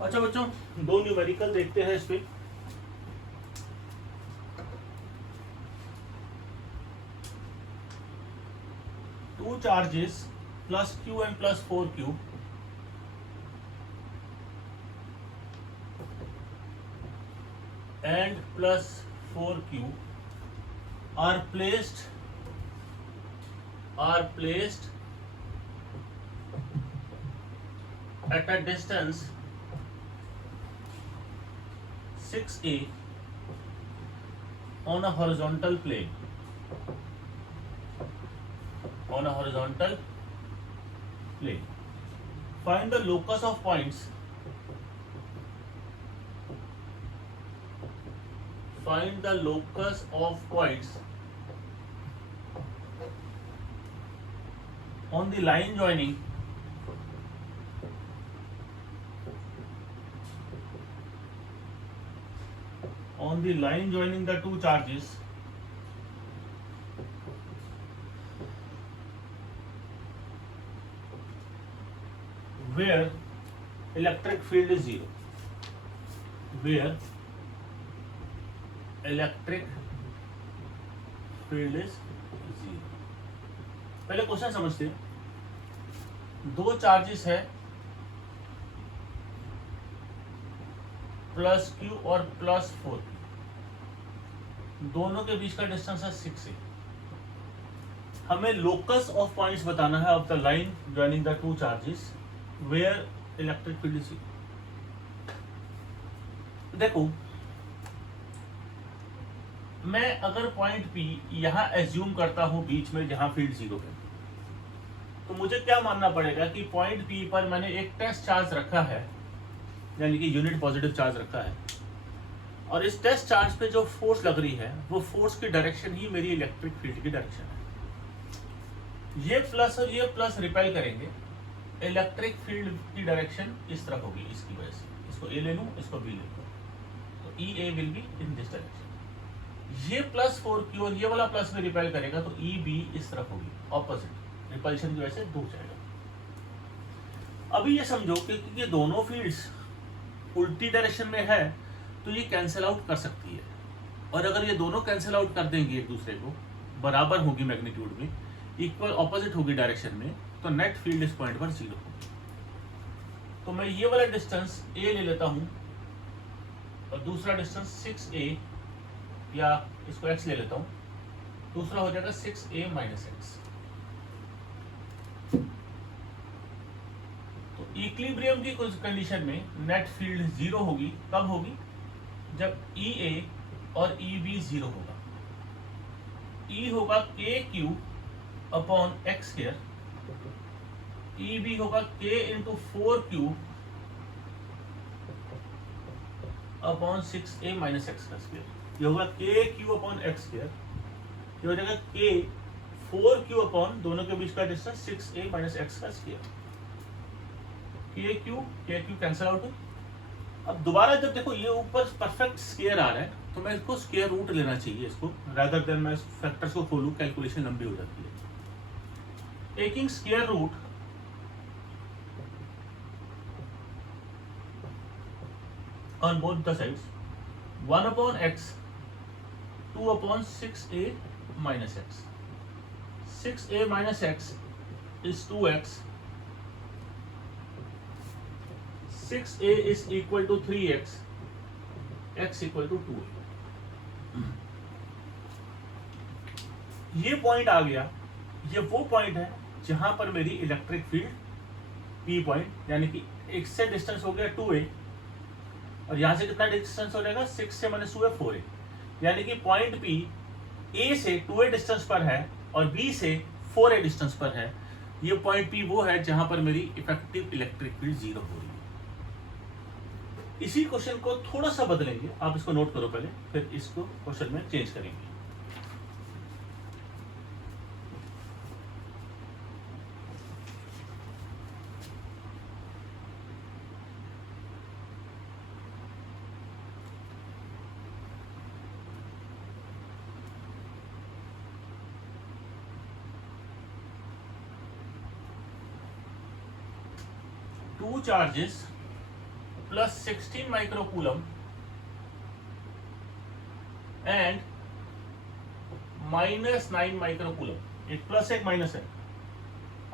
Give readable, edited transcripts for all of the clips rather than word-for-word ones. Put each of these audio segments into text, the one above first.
अच्छा बच्चों, दो न्यूमेरिकल देखते हैं इस पे। Two charges plus Q and plus 4q and plus 4q are placed at a distance 6a on a horizontal plane. Find the locus of points. On the line joining the two charges where electric field is zero. पहले question समझते हैं। दो charges है plus Q और plus 4, दोनों के बीच का distance है 6a। हमें लोकस ऑफ पॉइंट्स बताना है of the line joining the two charges where electric field is. देखो, मैं अगर पॉइंट P यहां एज्यूम करता हूं बीच में जहां फील्ड 0 है, तो मुझे क्या मानना पड़ेगा कि पॉइंट P पर मैंने एक टेस्ट चार्ज रखा है, यानी कि यूनिट पॉजिटिव चार्ज रखा है, और इस टेस्ट चार्ज पे जो फोर्स लग रही है वो फोर्स की डायरेक्शन ही मेरी इलेक्ट्रिक फील्ड की डायरेक्शन है। ये प्लस और ये प्लस रिपेल करेंगे, इलेक्ट्रिक फील्ड की डायरेक्शन इस तरफ होगी। इसकी वजह से इसको A ले लूं, इसको B ले लूं, तो EA will be in this direction. ये प्लस 4q और ये वाला प्लस में रिपेल करेगा, तो EB इस तरफ होगी, ऑपोजिट रिपल्शन की वजह से दूर जाएगा। अभी ये समझो कि ये दोनों फील्ड्स उल्टी डायरेक्शन में है, तो ये कैंसिल आउट कर सकती है, और अगर ये दोनों कैंसिल आउट कर देंगे एक दूसरे को, बराबर होगी मैग्नीट्यूड में, इक्वल ऑपोजिट होगी डायरेक्शन में, तो नेट फील्ड इस पॉइंट पर 0 होगी। तो मैं ये वाला डिस्टेंस A ले लेता हूं और दूसरा डिस्टेंस 6a, या इसको x ले लेता हूं, दूसरा हो जाएगा 6a माइनस x। तो इक्विलिब्रियम की कुछ कंडीशन में नेट फील्ड 0 होगी। कब होगी? जब EA और EB 0 होगा। E होगा KQ upon x square, EB होगा K into 4Q upon 6a minus x का स्क्वायर। ये होगा KQ अपॉन x स्क्वायर, ये हो जाएगा K 4Q अपॉन दोनों के बीच का डिस्टेंस 6a माइनस x का स्क्वायर। KQ cancel out. अब दोबारा जब देखो ये ऊपर परफेक्ट स्क्वायर आ रहा है, तो मैं इसको स्क्वायर रूट लेना चाहिए इसको, रादर देन मैं फैक्टर्स को खोलूं, कैलकुलेशन लंबी हो जाती है। Taking square root on both the sides, 1 upon x, 2 upon 6a minus x. 6a minus x is 2x. 6a is equal to 3x. x equal to 2a. ये point आ गया, ये वो पॉइंट है जहां पर मेरी इलेक्ट्रिक फील्ड P पॉइंट, यानी कि x से डिस्टेंस हो गया 2a, और यहां से कितना डिस्टेंस हो जाएगा? 6 से माइनस 2 है 4a, यानी कि पॉइंट P A से 2a डिस्टेंस पर है और B से 4a डिस्टेंस पर है। ये पॉइंट P वो है जहां पर मेरी इफेक्टिव इलेक्ट्रिक फील्ड 0 हो रही है। इसी क्वेश्चन को थोड़ा सा बदलेंगे, आप इसको नोट करो पहले, फिर इसको क्वेश्चन में चेंज करेंगे। Two charges plus 16 microcoulomb and minus 9 microcoulomb, एक प्लस एक माइनस है,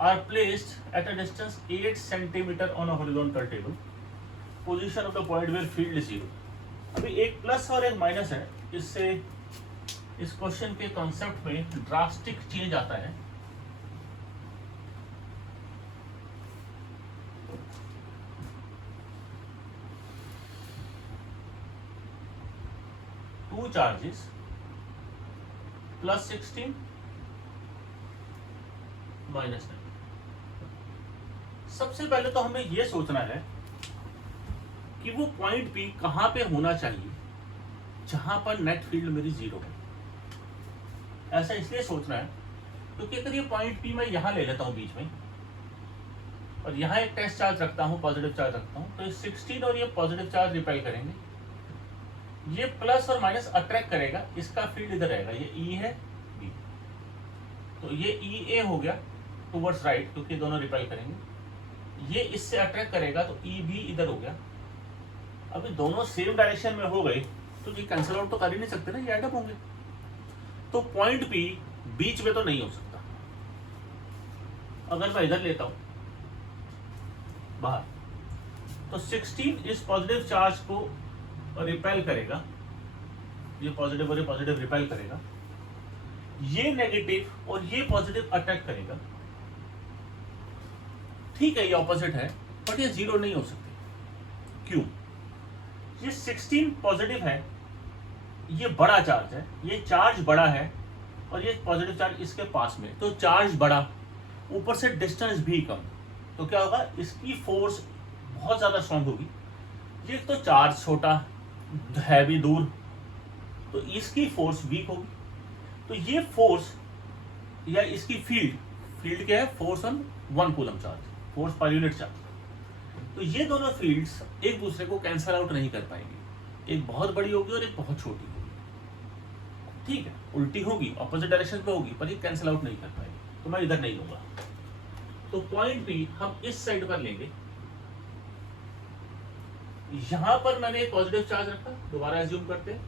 are placed at a distance 8 centimetre on a horizontal table, position of the point where field is zero. अभी एक प्लस और एक माइनस है, इससे इस क्वेश्चन के कॉन्सेप्ट में ड्रास्टिक चेंज आता है। Two charges plus 16 minus 9। सबसे पहले तो हमें यह सोचना है कि वो पॉइंट पी कहां पे होना चाहिए जहां पर नेट फील्ड मेरी जीरो है। ऐसा इसलिए सोचना है क्योंकि अगर ये पॉइंट पी मैं यहां ले लेता हूं बीच में और यहां एक टेस्ट चार्ज रखता हूं, पॉजिटिव चार्ज रखता हूं, तो ये 16 और ये पॉजिटिव चार्ज रिपेल करेंगे, ये प्लस और माइनस अट्रैक्ट करेगा, इसका फील्ड इधर रहेगा, ये ई है बी, तो ये ई ए हो गया टूवर्ड्स राइट क्योंकि दोनों रिपेल करेंगे, ये इससे अट्रैक्ट करेगा तो ई बी इधर हो गया। अभी दोनों सेम डायरेक्शन में हो गए तो ये कैंसिल आउट तो कर ही नहीं सकते ना, ये एडअप होंगे। तो पॉइंट पी बीच में तो नहीं हो सकता। अगर मैं इधर लेता हूं बाहर, तो 16 इस पॉजिटिव चार्ज को रिपेल करेगा, ये पॉजिटिव और ये पॉजिटिव रिपेल करेगा, ये नेगेटिव और ये पॉजिटिव अटैक करेगा। ठीक है, ये ऑपोजिट है बट ये जीरो नहीं हो सकते। क्यों? ये 16 पॉजिटिव है, ये बड़ा चार्ज है, ये चार्ज बड़ा है और ये पॉजिटिव चार्ज इसके पास में, तो चार्ज बड़ा, ऊपर से डिस्टेंस भी कम, तो क्या होगा, इसकी फोर्स बहुत ज्यादा स्ट्रांग होगी। ये तो चार्ज छोटा है भी दूर, तो इसकी फोर्स वीक होगी। तो ये फोर्स या इसकी फील्ड क्या है, force on 1 coulomb charge, force per unit charge. तो ये दोनों फील्ड्स एक दूसरे को कैंसल आउट नहीं कर पाएंगे, एक बहुत बड़ी होगी और एक बहुत छोटी होगी। ठीक है, उल्टी होगी, ऑपोजिट डायरेक्शन पे होगी, पर ये कैंसल आउट नहीं कर पाएगी, तो मैं इधर नहीं लूंगा। तो पॉइंट बी हम इस साइड पर लेंगे, यहां पर मैंने एक पॉजिटिव चार्ज रखा, दोबारा एज्यूम करते हैं,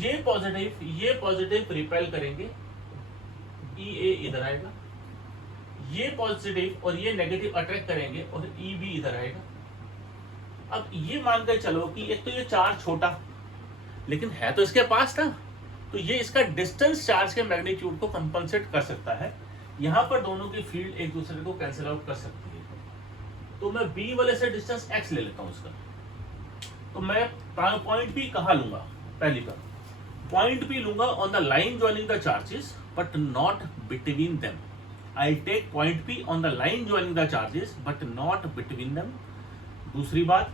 ये पॉजिटिव रिपेल करेंगे, ई ए इधर आएगा, ये पॉजिटिव और ये नेगेटिव अट्रैक्ट करेंगे और ई बी इधर आएगा। अब ये मान कर चलो कि एक तो ये चार्ज छोटा लेकिन है तो इसके पास था, तो ये इसका डिस्टेंस चार्ज के मैग्नीट्यूड को कंपनसेट कर सकता है। यहां पर दोनों की फील्ड एक दूसरे को कैंसिल आउट कर सकती है। तो मैं बी वाले से डिस्टेंस एक्स ले लेता हूं इसका, तो मैं पॉइंट बी कहां लूंगा, पहली बार पॉइंट बी लूंगा on the line joining the charges but not between them. I take point B on the line joining the charges but not between them. दूसरी बात,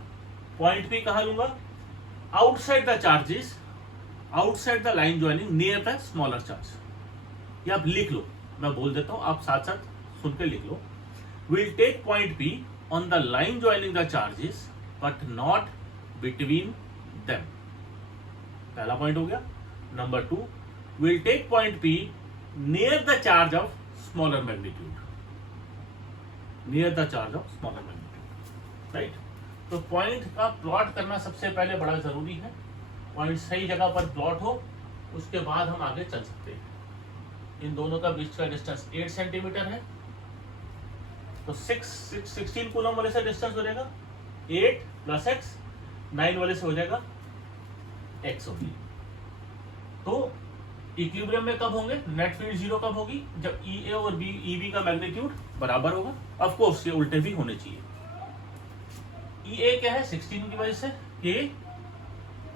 पॉइंट बी कहां लूंगा, outside the charges, outside the line joining near the smaller charge. या आप लिख लो, मैं बोल देता हूं, आप साथ साथ सुन के लिख लो। Will take point B on the line joining the charges but not between them, पहला पॉइंट हो गया। Number 2, will take point B near the charge of smaller magnitude, near the charge of smaller magnitude, right. तो point का plot करना सबसे पहले बड़ा जरूरी है। पॉइंट सही जगह पर प्लॉट हो, उसके बाद हम आगे चल सकते हैं। इन दोनों का बीच का डिस्टेंस 8 सेंटीमीटर है, तो 16 कूलम वाले से डिस्टेंस हो जाएगा 8 प्लस एक्स, 9 वाले से हो जाएगा एक्स होगी। तो इक्विलिब्रियम में कब होंगे, नेट फील्ड जीरो कब होगी, जब ई ए और ई बी का मैग्नीट्यूड बराबर होगा। ऑफ कोर्स ये उल्टे भी होने चाहिए। ई ए क्या है, 16 की वजह से, के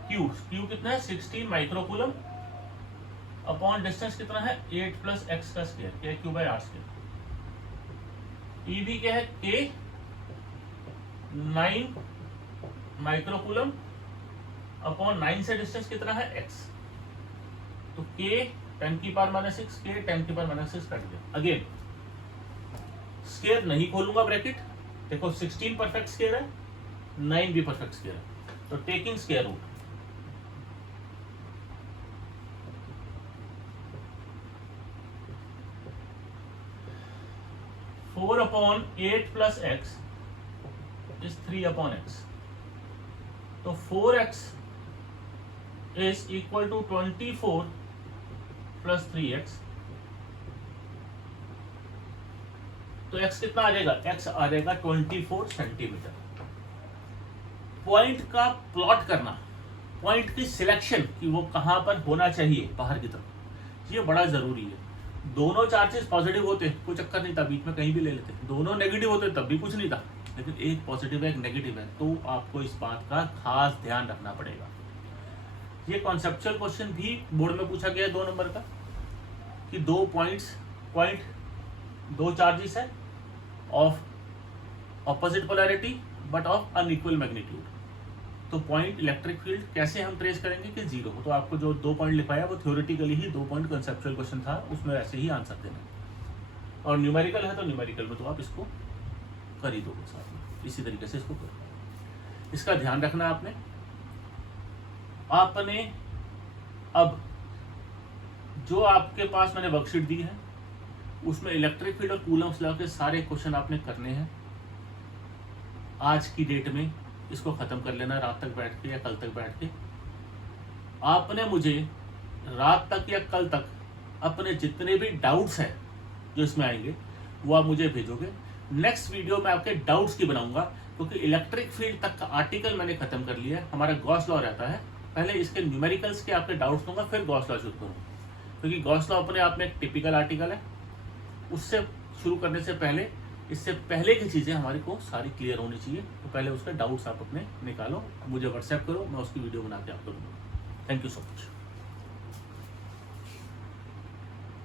क्यू कितना है, 16 माइक्रोकूलम अपॉन डिस्टेंस कितना है, 8 प्लस एक्स का square, k q by r square. E B क्या है, के 9 माइक्रोकूलम अपॉन 9 से डिस्टेंस कितना है, एक्स, तो के 10 की पावर माइनस 6, के 10 की पावर माइनस 6 कट गया। अगेन स्क्वायर नहीं खोलूंगा ब्रैकेट, देखो 16 परफेक्ट स्क्वायर है, 9 भी परफेक्ट स्क्वायर है, तो taking square root, four upon 8 plus x is 3 upon x, तो 4x is equal to 24 plus 3x। तो x कितना आ जाएगा? x आ जाएगा 24 सेंटीमीटर। पॉइंट का प्लॉट करना, पॉइंट की सिलेक्शन कि वो कहां पर होना चाहिए बाहर की तरफ, ये बड़ा जरूरी है। दोनों चार्जेस पॉजिटिव होते कोई चक्कर नहीं था, बीच में कहीं भी ले लेते। दोनों नेगेटिव होते तब भी कुछ नहीं था, लेकिन एक पॉजिटिव है एक नेगेटिव है, तो आपको इस बात का खास ध्यान रखना पड़ेगा। ये कॉन्सेप्चुअल क्वेश्चन भी बोर्ड में पूछा गया है 2 नंबर का, कि दो चार्जेस है of opposite polarity but of unequal magnitude. तो पॉइंट इलेक्ट्रिक फील्ड कैसे हम ट्रेस करेंगे कि जीरो। तो आपको जो 2 पॉइंट लिखाया वो थ्योरेटिकली ही 2 पॉइंट कंसेप्चुअल क्वेश्चन था, उसमें ऐसे ही आंसर देना। और न्यूमेरिकल है तो न्यूमेरिकल में तो आप इसको कर ही दोगे साथ में, इसी तरीके से इसको करो। इसका ध्यान रखना आपने अब जो आपके पास मैंने वर्कशीट दी है उसमें इलेक्ट्रिक फील्ड और कूलम्स लॉ के सारे क्वेश्चन आपने करने हैं। आज की डेट में इसको खत्म कर लेना, रात तक बैठ के या कल तक बैठ के। आपने मुझे रात तक या कल तक अपने जितने भी डाउट्स हैं जो इसमें आएंगे वो आप मुझे भेजोगे। नेक्स्ट वीडियो में आपके डाउट्स की बनाऊंगा, क्योंकि इलेक्ट्रिक फील्ड तक का आर्टिकल मैंने खत्म कर लिया है। हमारा गॉस लॉ रहता है, पहले इसके न्यूमेरिकल्स के आपके डाउट्स दूंगा, फिर गॉस लॉ शुरू करूँगा। क्योंकि गॉस लॉ अपने आप में एक टिपिकल आर्टिकल है, उससे शुरू करने से पहले इससे पहले की चीज़ें हमारे को सारी क्लियर होनी चाहिए। तो पहले उसके डाउट्स आप अपने निकालो, मुझे व्हाट्सएप करो, मैं उसकी वीडियो बना के आपको दूंगा। Thank you so much.